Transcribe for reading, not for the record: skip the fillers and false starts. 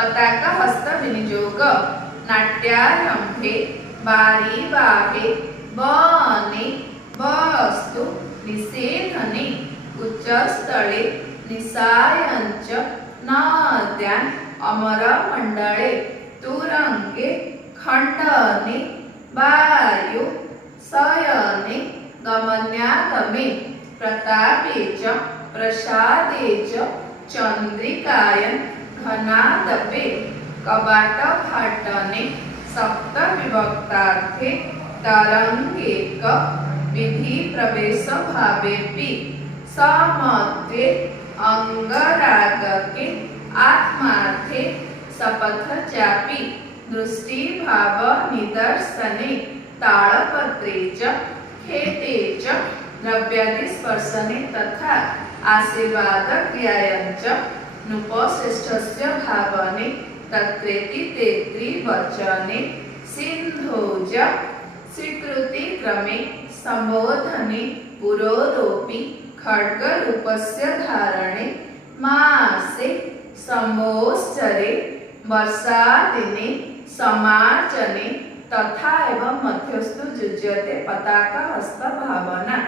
पताका हस्त विनियोग नाट्यारंभे बारी बाहे बने वस्तु निषेधने उच्चस्थले निशायञ्च नद्यां अमरमण्डले तुरंगे खंडने वायु शयने गमनागमे प्रतापे च प्रसादे च चंद्रिकायन घनादपे कवाटघाटने सप्तविभक्तार्थे तरंगेक विधि प्रवेश भावेपि समत्वे अंगरागके आत्मार्थे शपथ चापि दृष्टि भाव निदर्शने तालपत्रे च खेते च द्रव्यादि स्पर्शने तथा आशीर्वाद क्रियायं च नुपश्रेष्ठस्य भावने तत्रेति तेत्रि वचने सिन्धोज स्वीकृति क्रमे संबोधने पुरोरोपि खड्ग रूपस्य धारणे मासे संभोश्चरे वर्षादिने समार्जने तथा एवं मध्यस्थु युज्यते पताका हस्त भावना।